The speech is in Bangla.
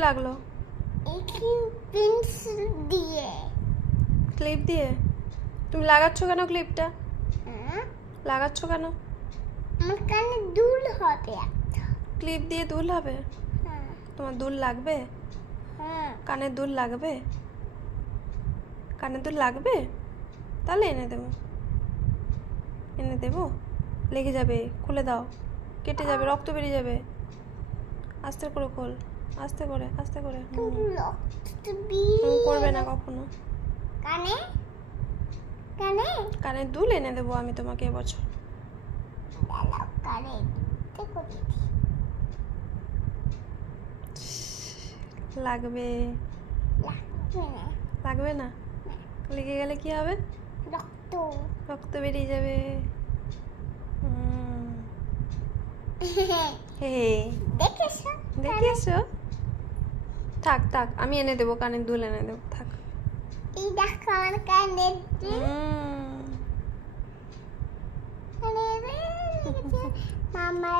লাগল? পেন্সিল দিয়ে। ক্লিপ দিয়ে? তুমি লাগাচ্ছ কেন ক্লিপটা? হ্যাঁ। লাগাচ্ছ কেন? আমার কানে দুল হবে ক্লিপ দিয়ে দুল হবে? হ্যাঁ। তোমার দুল লাগবে? হ্যাঁ। কানের দুল লাগবে? কানের দুল লাগবে? তাহলে এনে দেবো। এনে দেবো? লেগে যাবে খুলে দাও। কেটে যাবে রক্ত বেরিয়ে যাবে। আস্তে করে খোল। আস্তে করে আস্তে করে করবে না কখনো। কানে? কানে? কানের দুল এনে দেবো আমি তোমাকে এবছর। কানে লাগবে। লাগবে না। লেগে গেলে কি হবে? রক্ত। রক্ত বেরিয়ে যাবে। দেখেছ? দেখে এসো থাক থাক আমি এনে দেবো কানের দুল এনে দেবো থাক। এই দেখো আমার। মামা